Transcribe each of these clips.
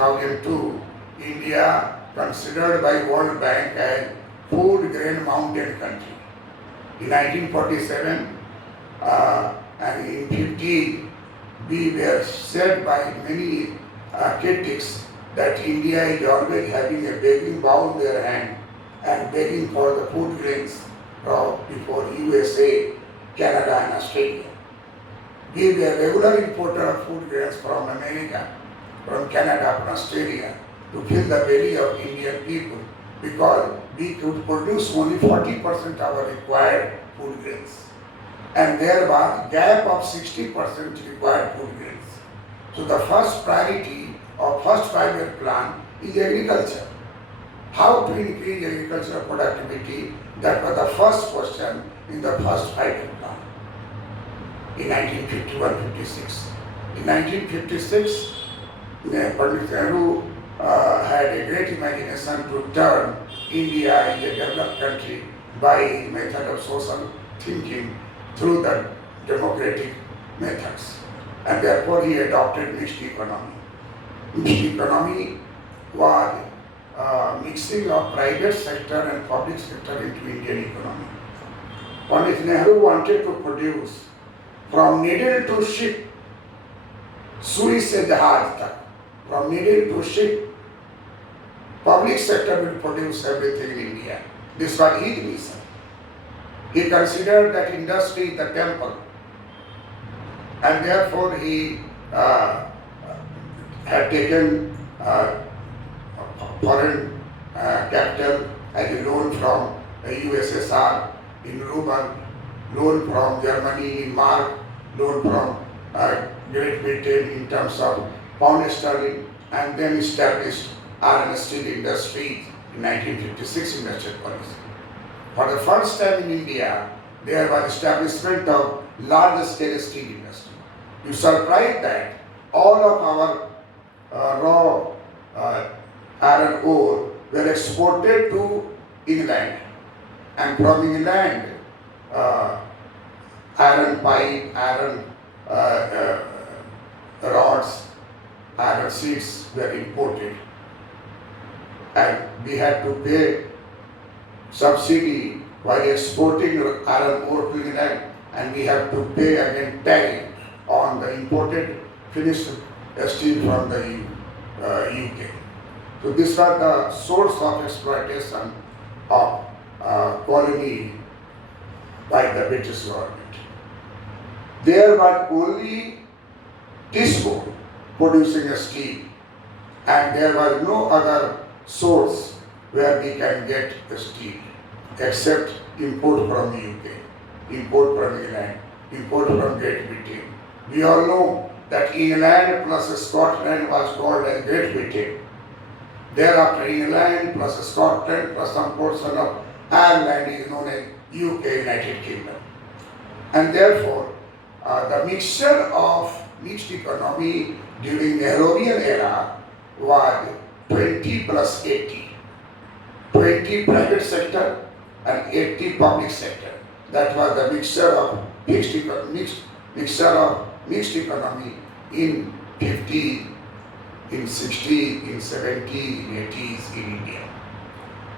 2002, India considered by World Bank as food grain mountain country. In 1947 and in 50, we were said by many critics that India is always having a begging bowl in their hand and begging for the food grains before USA, Canada and Australia. We were regular importer of food grains from America, from Canada, from Australia to fill the belly of Indian people because we could produce only 40% of our required food grains. And there was a gap of 60% required food grains. So the first priority or first 5-year plan is agriculture. How to increase agricultural productivity? That was the first question in the first 5-year plan in 1951-56. In 1956, Pandit Nehru had a great imagination to turn India into a developed country by his method of social thinking through the democratic methods. And therefore he adopted mixed economy. Mixed economy was mixing of private sector and public sector into Indian economy. Pandit Nehru wanted to produce from needle to ship, sui se jahaz tak, from needle to ship, public sector will produce everything in India. This was his mission. He considered that industry the temple, and therefore he had taken foreign capital as a loan from USSR in ruble, loan from Germany in mark, loan from Great Britain in terms of pound sterling, and then established iron and steel industries in 1956 industrial policy. For the first time in India, there was establishment of large-scale steel industry. You surprised that all of our raw iron ore were exported to England, and from England, iron pipe, iron rods, iron sheets were imported, and we had to pay subsidy while exporting iron ore to England, and we have to pay again tariff on the imported finished steel from the UK. So this was the source of exploitation of colony by the British government. There was only Tisco producing steel, and there was no other source where we can get steel except import from the UK, import from England, import from Great Britain. We all know that England plus Scotland was called as Great Britain. Thereafter, England plus Scotland plus some portion of Ireland is known as UK, United Kingdom. And therefore, the mixture of mixed economy during the Nehruvian era was 20 plus 80. 20 private sector and 80 public sector. That was the mixture of mixed economy in 50, in 60, in 70, in 80s in India.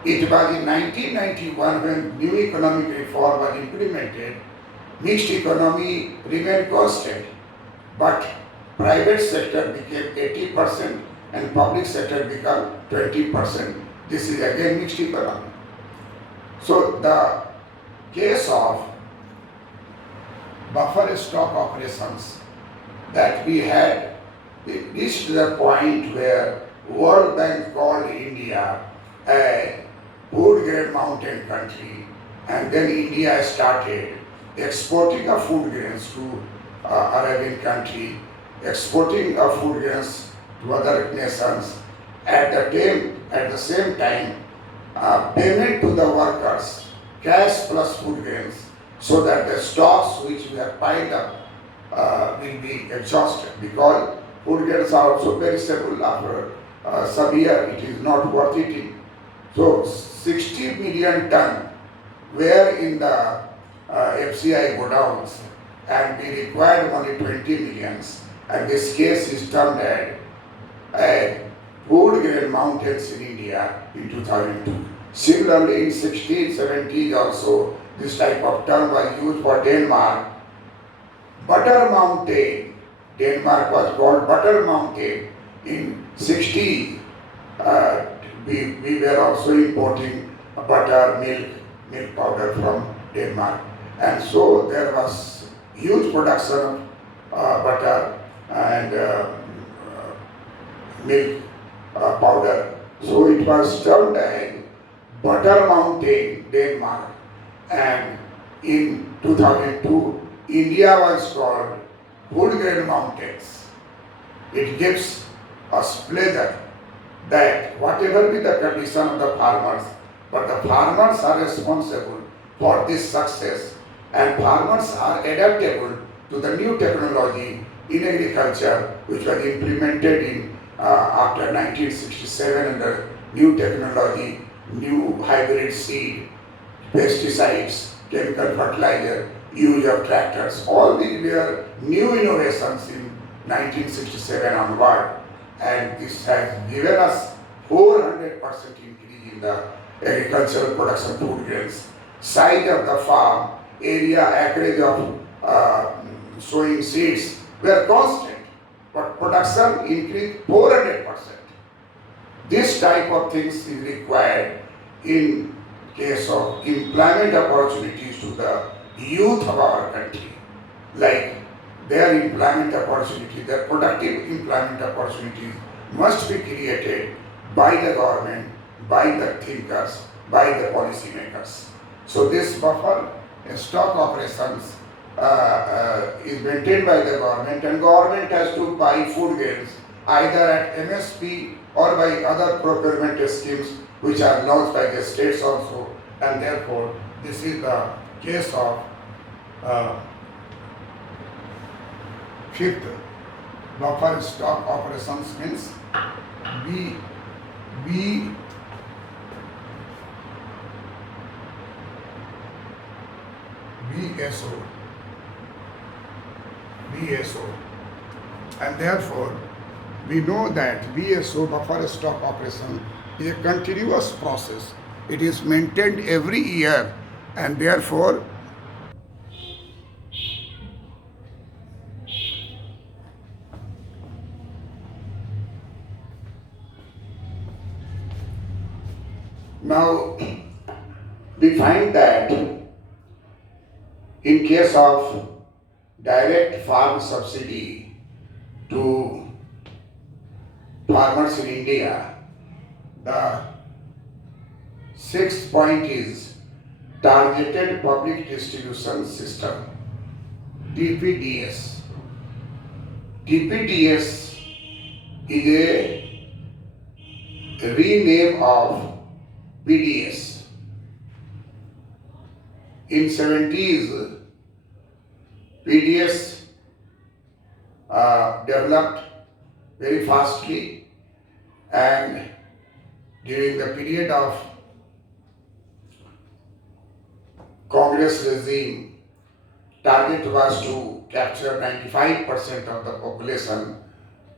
It was in 1991 when new economic reform was implemented, mixed economy remained constant, but private sector became 80% and public sector became 20%. This is again mixed economy. So the case of buffer stock operations that we had reached the point where World Bank called India a food grain mountain country, and then India started exporting of food grains to Arabian country, exporting of food grains to other nations. At the same time, payment to the workers, cash plus food grains, so that the stocks which we have piled up will be exhausted, because food grains are also perishable after some year. It is not worth eating. So 60 million ton were in the FCI godowns, and we required only 20 millions, and this case is termed as food grain mountains in India in 2002. Similarly, in 1670s also, this type of term was used for Denmark. Butter Mountain, Denmark was called Butter Mountain. In 60, uh, we were also importing butter, milk powder from Denmark. And so there was huge production of butter and milk powder. So it was termed as Butter Mountain, Denmark. And in 2002, India was called Food Grain Mountains. It gives us pleasure that whatever be the condition of the farmers, but the farmers are responsible for this success, and farmers are adaptable to the new technology in agriculture which was implemented in after 1967, and the new technology, new hybrid seed, pesticides, chemical fertilizer, use of tractors. All these were new innovations in 1967 onward, and this has given us 400% increase in the agricultural production food grains. Size of the farm, area, acreage of sowing seeds were constant, but production increased 400%. This type of things is required in case of employment opportunities to the youth of our country, like their employment opportunity, their productive employment opportunities must be created by the government, by the thinkers, by the policymakers. So this buffer stock operations is maintained by the government, and government has to buy food grains either at MSP or by other procurement schemes which are launched by the states also, and therefore this is the case of fifth buffer stock operations means BSO, and therefore we know that BSO, buffer stock operation, is a continuous process. It is maintained every year, and therefore now we find that in case of direct farm subsidy to farmers in India, the sixth point is targeted public distribution system, TPDS. TPDS is a rename of PDS. In 70s, PDS developed very fastly, and during the period of Congress regime, target was to capture 95% of the population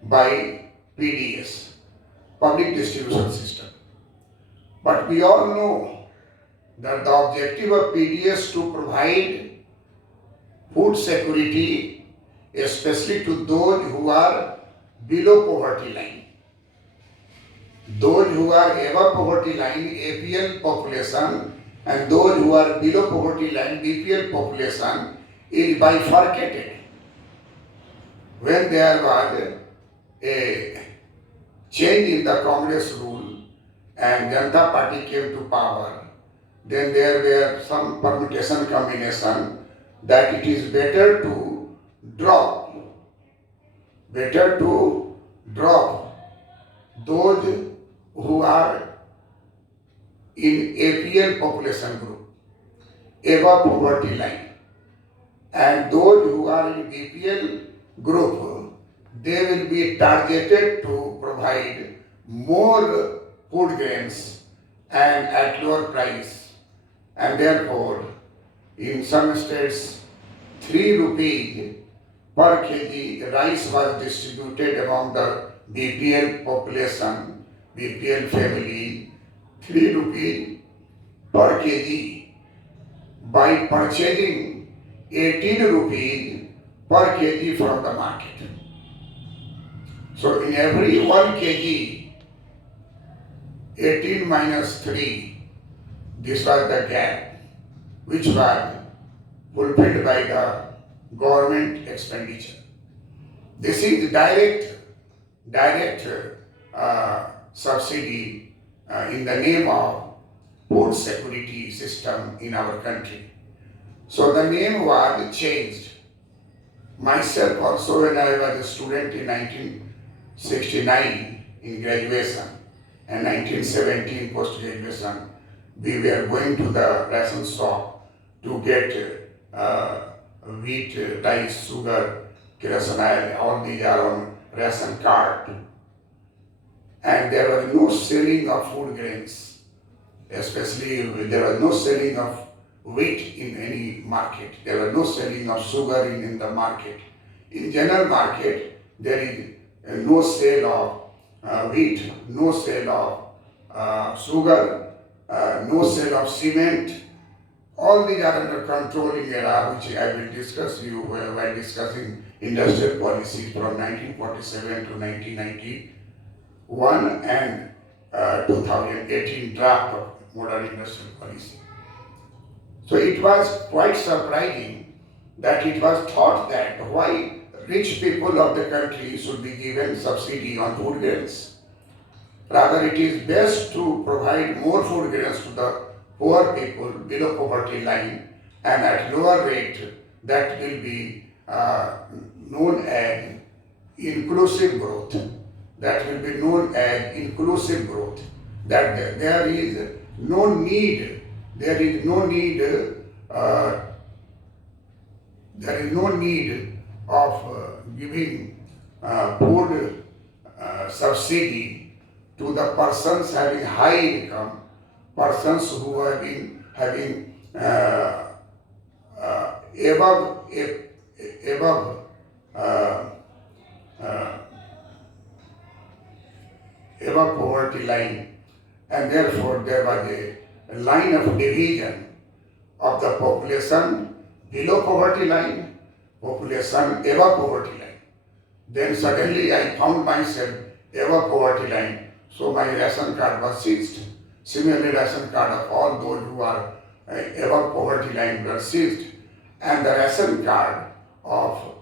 by PDS, public distribution system. But we all know that the objective of PDS to provide food security, especially to those who are below poverty line. Those who are above poverty line, APL population, and those who are below poverty line, BPL population, is bifurcated. When there was a change in the Congress rule and Janata Party came to power, then there were some permutation combination that it is better to drop those who are in APL population group, above poverty line, and those who are in BPL group, they will be targeted to provide more food grains and at lower price, and therefore in some states 3 rupees per kg rice was distributed among the BPL population, BPL family 3 rupees per kg by purchasing 18 rupees per kg from the market. So in every 1 kg, 18 minus 3, this was the gap which was fulfilled by the government expenditure. This is direct subsidy in the name of food security system in our country. So the name was changed. Myself also, when I was a student in 1969 in graduation and 1917 post-graduation, we were going to the ration shop to get wheat, rice, sugar, kerosene oil, all these are on ration card. And there was no selling of food grains, especially there was no selling of wheat in any market. There was no selling of sugar in the market. In general market, there is no sale of wheat, no sale of sugar, no sale of cement. All these are under controlling era, which I will discuss you while discussing industrial policy from 1947 to 1991 and 2018 draft of modern industrial policy. So it was quite surprising that it was thought that why rich people of the country should be given subsidy on food grains. Rather, it is best to provide more food grains to the poor people below poverty line and at lower rate. That will be known as inclusive growth. That will be known as inclusive growth. That there is no need of giving food subsidy to the persons having high income, persons who have been having above poverty line, and therefore there was a line of division of the population below poverty line, population above poverty line. Then suddenly I found myself above poverty line, so my ration card was seized. Similarly, ration card of all those who are above poverty line were seized, and the ration card of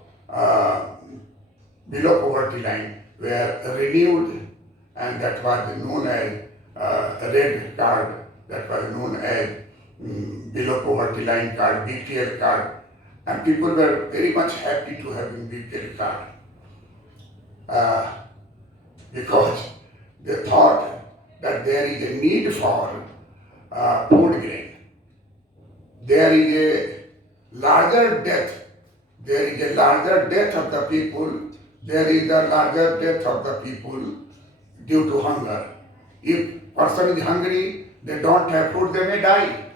below poverty line were renewed, and that was known as red card, that was known as below poverty line card, BPL card, and people were very much happy to have BPL card because they thought that there is a need for food grain. There is a larger death. There is a larger death of the people. There is a larger death of the people due to hunger. If person is hungry, they don't have food, they may die.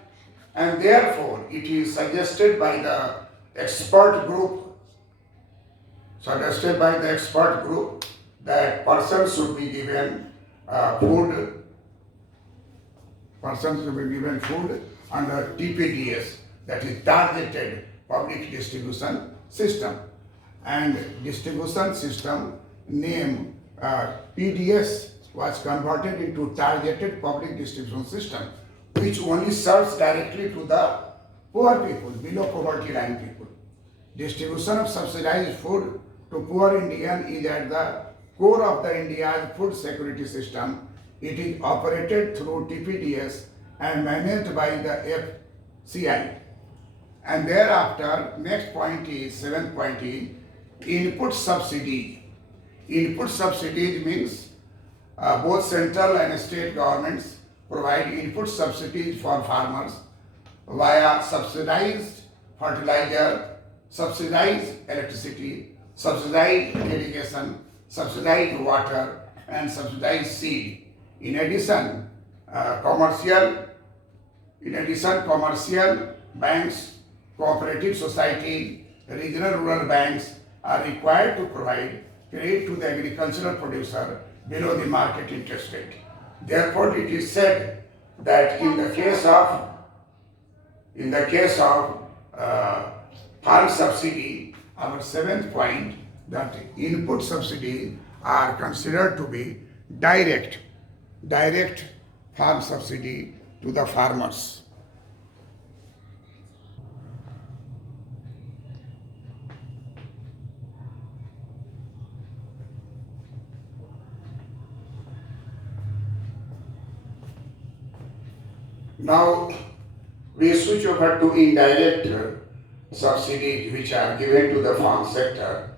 And therefore, it is suggested by the expert group that persons should be given food under TPDS, that is targeted public distribution system. And distribution system name PDS was converted into targeted public distribution system, which only serves directly to the poor people, below poverty line people. Distribution of subsidized food to poor Indian is at the core of the India's food security system. It is operated through TPDS and managed by the FCI. And thereafter, next point is, 7th point is, input subsidy. Input subsidies means both central and state governments provide input subsidies for farmers via subsidized fertilizer, subsidized electricity, subsidized irrigation, subsidized water, and subsidized seed. In addition, commercial banks, cooperative societies, regional rural banks are required to provide credit to the agricultural producer below the market interest rate. Therefore, it is said that in the case of farm subsidy, our seventh point, that input subsidies are considered to be direct farm subsidy to the farmers. Now we switch over to indirect subsidies which are given to the farm sector,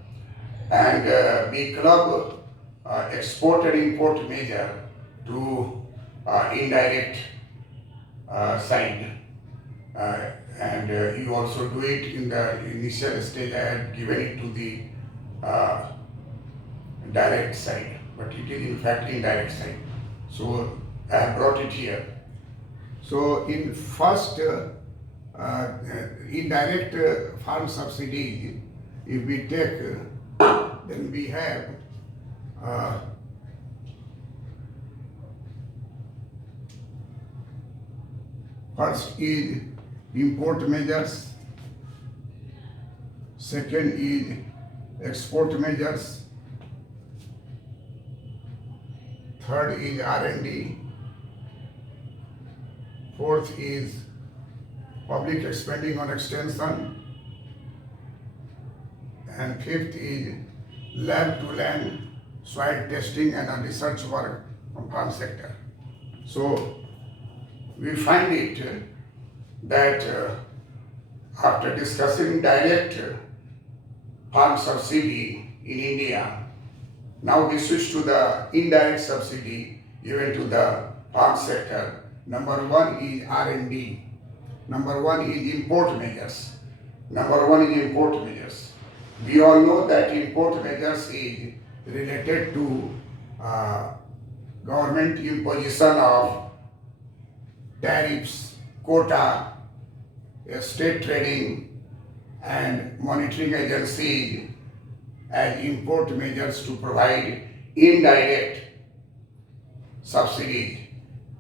and we club export and import measure to indirect side. And you also do it in the initial stage. I had given it to the direct side, but it is in fact indirect side. So I have brought it here. So in first indirect farm subsidy, if we take, then we have first is import measures, second is export measures, third is R&D, fourth is public spending on extension, and fifth is lab to land soil testing and research work from farm sector. So we find it that after discussing direct farm subsidy in India, now we switch to the indirect subsidy given to the farm sector. Number one is R&D. Number one is import measures. We all know that import measures is related to government imposition of tariffs, quota, state trading, and monitoring agencies as import measures to provide indirect subsidies.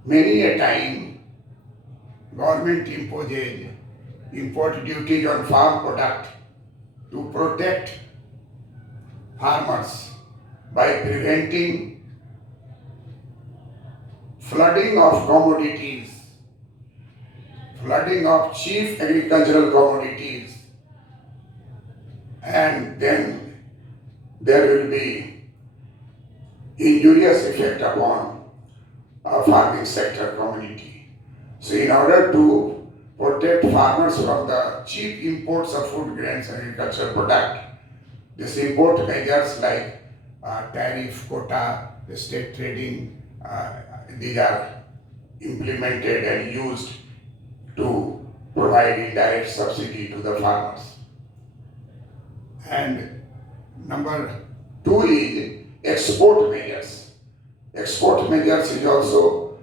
Many a time, government imposes import duties on farm product to protect farmers by preventing flooding of commodities, flooding of chief agricultural commodities, and then there will be injurious effect upon farming sector community. So in order to protect farmers from the cheap imports of food grains and agricultural product, this import measures like tariff, quota, state trading, these are implemented and used to provide indirect subsidy to the farmers. And number two is export measures. Export measures is also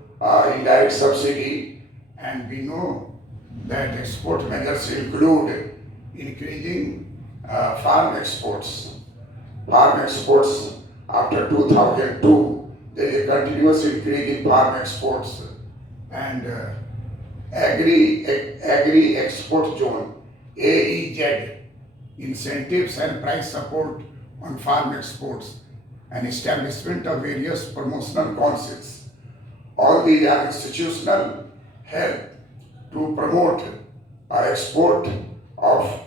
indirect subsidy, and we know that export measures include increasing farm exports. Farm exports after 2002, there is a continuous increase in farm exports, and agri export zone AEZ incentives and price support on farm exports, and establishment of various promotional councils. All these are institutional help to promote export of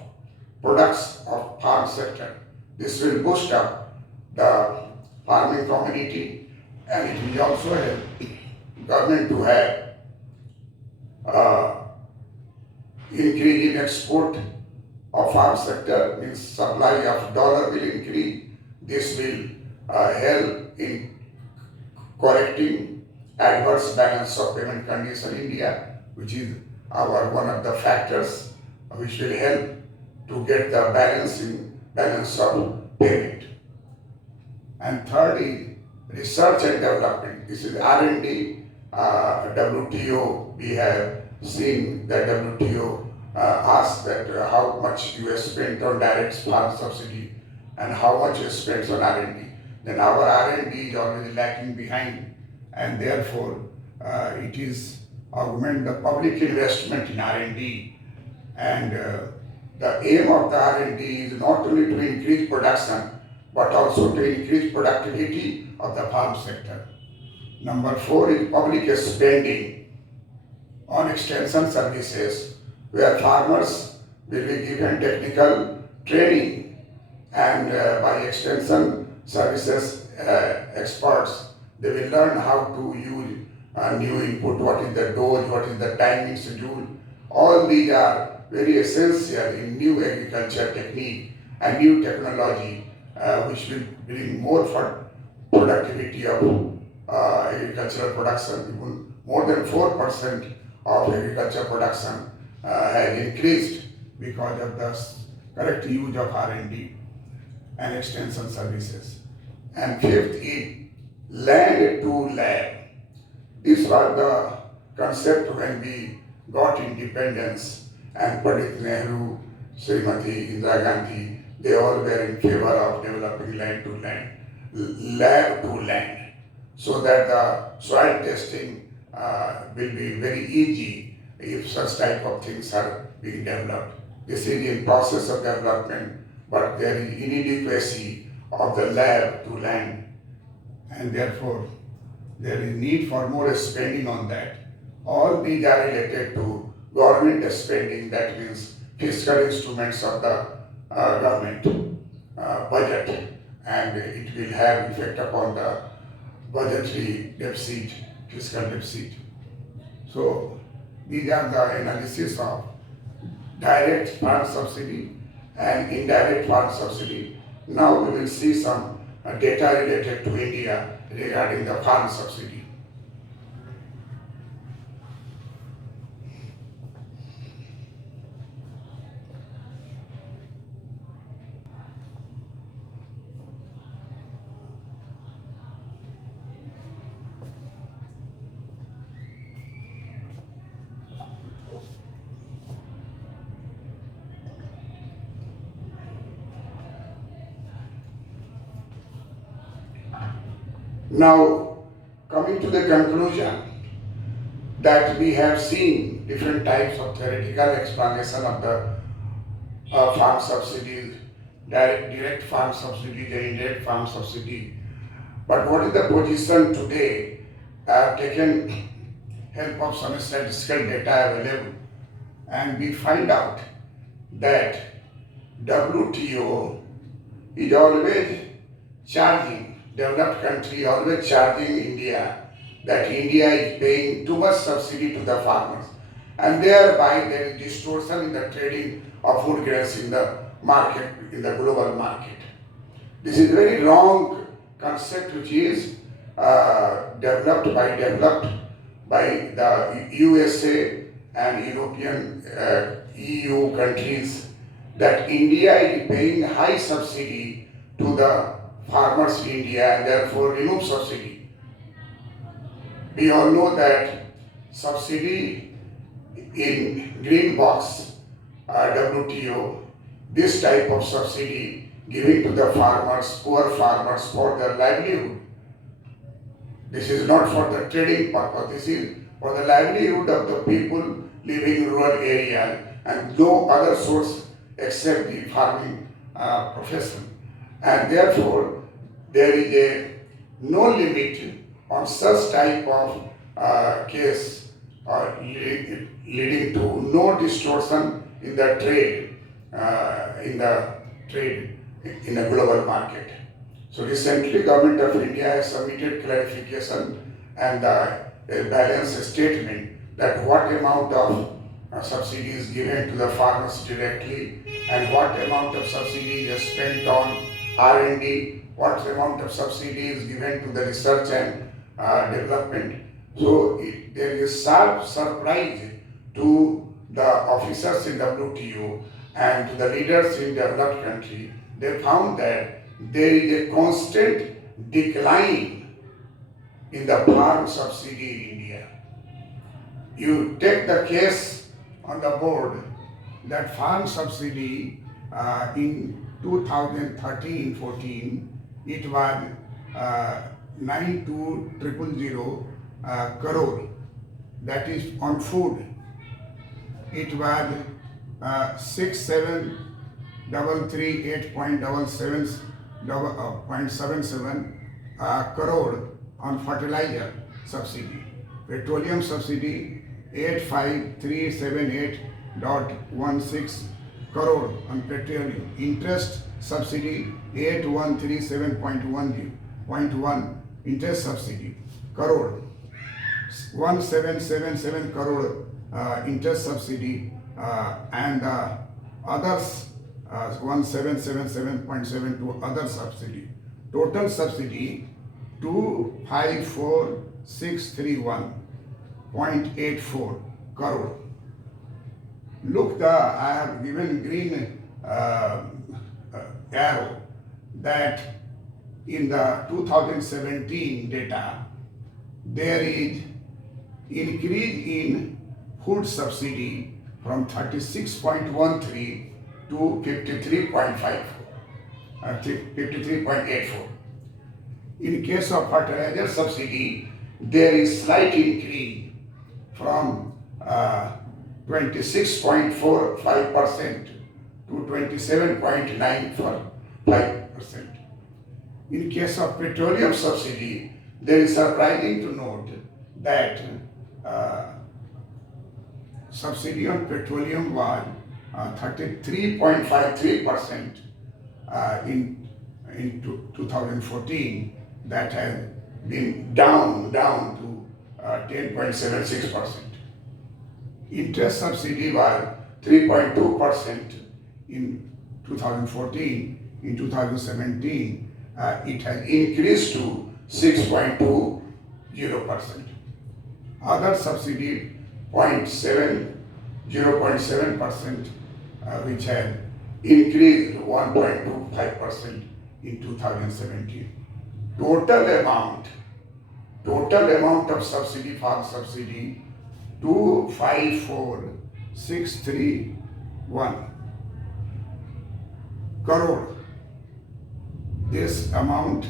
products of farm sector. This will boost up the farming community, and it will also help government to have increase in export of farm sector, means supply of dollar will increase. This will help in correcting adverse balance of payment condition in India, which is one of the factors which will help to get the balance of payment. And third is research and development. This is R&D, WTO. We have seen that WTO asked that how much US spent on direct farm subsidy and how much is spent on R&D, then our R&D is already lacking behind, and therefore it is augment the public investment in R&D, and the aim of the R&D is not only to increase production but also to increase productivity of the farm sector. Number 4 is public spending on extension services, where farmers will be given technical training, and by extension services experts, they will learn how to use new input, what is the dose, what is the timing schedule. All these are very essential in new agriculture technique and new technology, which will bring more for productivity of agricultural production. Even more than 4% of agriculture production has increased because of the correct use of R&D and extension services. And 5th is land to lab. This was the concept when we got independence, and Pandit Nehru, Srimati Indira Gandhi, they all were in favor of developing land to land, lab to land, so that the soil testing will be very easy if such type of things are being developed. This is in process of development, but there is inadequacy of the lab to land, and therefore there is need for more spending on that. All these are related to government spending, that means fiscal instruments of the government budget, and it will have effect upon the budgetary deficit, fiscal deficit. So these are the analysis of direct farm subsidy and indirect farm subsidy. Now we will see some data related to India regarding the farm subsidy. Now, coming to the conclusion, that we have seen different types of theoretical explanation of the farm subsidies, direct farm subsidy, the indirect farm subsidy. But what is the position today? I have taken help of some statistical data available, and we find out that WTO is always charging, developed country always charging India that India is paying too much subsidy to the farmers, and thereby there is distortion in the trading of food grains in the market, in the global market. This is very wrong concept, which is developed by the USA and European EU countries, that India is paying high subsidy to the farmers in India and therefore remove subsidy. We all know that subsidy in green box WTO, this type of subsidy given to the farmers, poor farmers, for their livelihood. This is not for the trading purpose, this is for the livelihood of the people living in rural areas and no other source except the farming profession. And therefore, there is no limit on such type of case leading to no distortion in the trade, in the global market. So recently, Government of India has submitted clarification and a balanced statement that what amount of subsidy is given to the farmers directly and what amount of subsidy is spent on R&D, what amount of subsidy is given to the research and development. So there is sharp surprise to the officers in WTO and to the leaders in developed country. They found that there is a constant decline in the farm subsidy in India. You take the case on the board that farm subsidy in 2013-14, it was 92,000 crore. That is on food. It was 6,738.77 crore on fertilizer subsidy. Petroleum subsidy 85,378.16 crore on petroleum. Interest subsidy 8137.1 interest subsidy crore. 1777 crore interest subsidy and others 1777.72 other subsidy. Total subsidy 254,631.84 crore. Look, I have given green arrow that in the 2017 data there is increase in food subsidy from 36.13 to 53.54, 53.84. In case of fertilizer subsidy, there is slight increase from 26.45% to 27.95%. In case of petroleum subsidy, there is surprising to note that subsidy on petroleum was 33.53% in 2014. That has been down to 10.76%. Interest subsidy was 3.2% in 2014. In 2017, it has increased to 6.20%. Other subsidy 0.7%, which had increased 1.25% in 2017. Total amount of subsidy, farm subsidy 254,631 crore. This amount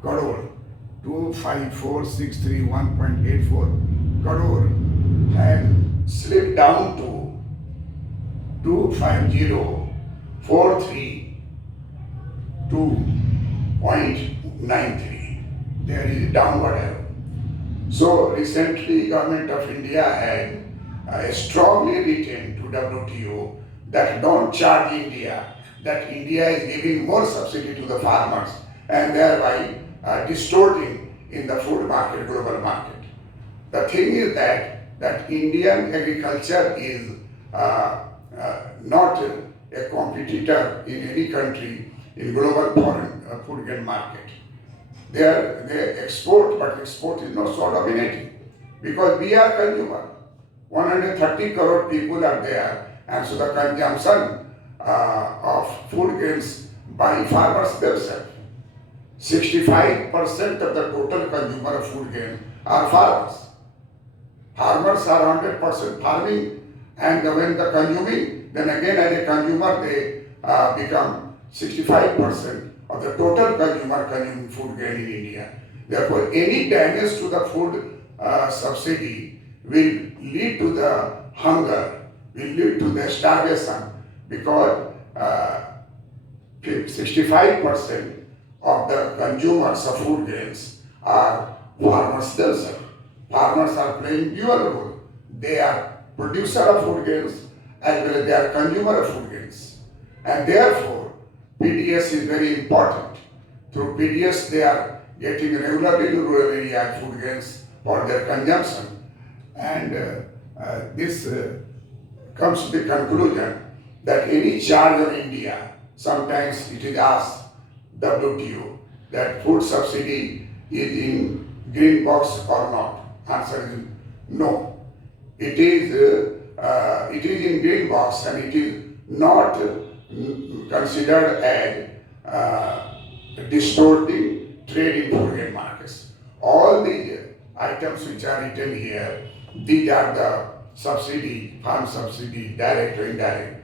crore 254,631.84 crore had slipped down to 250,432.93. There is a downward arrow. So recently, Government of India had strongly written to WTO that don't charge India, that India is giving more subsidy to the farmers and thereby distorting in the food market, global market. The thing is that Indian agriculture is not a competitor in any country in global foreign food grain market. They export, but export is not so dominating because we are consumer. 130 crore people are there, and so the consumption of food grains by farmers themselves. 65% of the total consumer of food grain are farmers. Farmers are 100% farming, and when the consuming, then again as a consumer they become 65% of the total consumer consuming food grain in India. Therefore, any damage to the food subsidy will lead to the hunger, will lead to the starvation, because 65% of the consumers of food grains are farmers themselves. Farmers are playing dual role. They are producer of food grains as well as they are consumer of food grains. And therefore, PDS is very important. Through PDS, they are getting regularly to rural area food grains for their consumption. And this comes to the conclusion that any charge of India, sometimes it is asked WTO that food subsidy is in green box or not. Answer is no. It is in green box and it is not considered as distorting trade in food grain markets. All the items which are written here, these are the subsidy, farm subsidy, direct or indirect.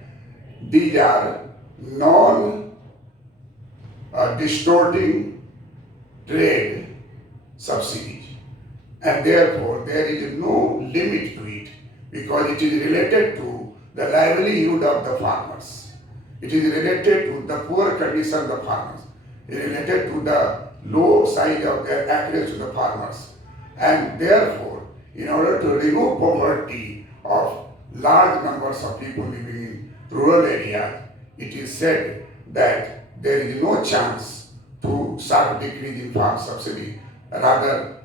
These are non distorting trade subsidies, and therefore there is no limit to it because it is related to the livelihood of the farmers. It is related to the poor condition of the farmers. It is related to the low size of their acreage to the farmers. And therefore, in order to remove poverty of large numbers of people living in rural areas, it is said that there is no chance to sharp decrease in farm subsidy. Rather,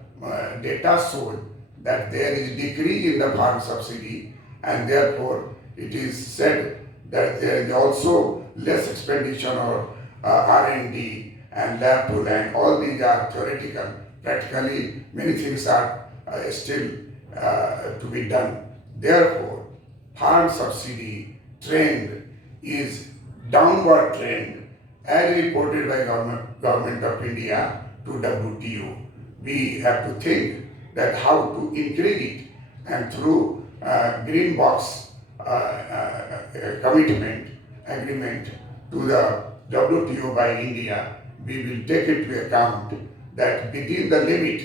data showed that there is decrease in the farm subsidy, and therefore it is said that there is also less expenditure on R&D and lab to land. All these are theoretical. Practically, many things are still to be done. Therefore, farm subsidy trend is downward trend as reported by government of India to WTO. We have to think that how to increase it, and through green box commitment agreement to the WTO by India, we will take into account that within the limit,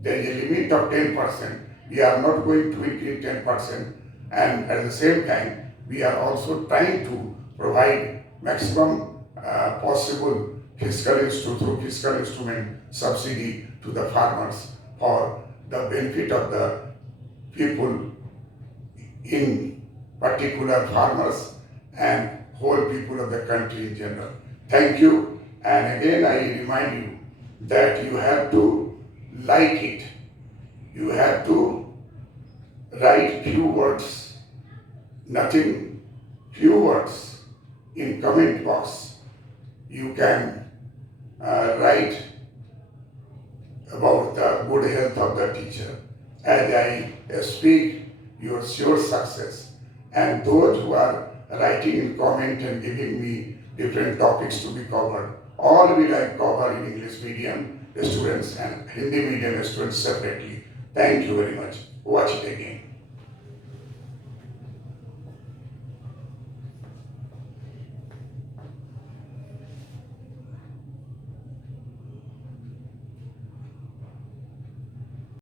there is a limit of 10%. We are not going to increase 10%, and at the same time, we are also trying to provide maximum possible through fiscal instrument subsidy to the farmers for the benefit of the people, in particular farmers and whole people of the country in general. Thank you, and again I remind you that you have to like it. You have to write few words, nothing, few words in comment box. You can write about the good health of the teacher. As I speak, your sure success. And those who are writing in comment and giving me different topics to be covered, all will I cover in English medium students and Hindi medium students separately. Thank you very much. Watch it again.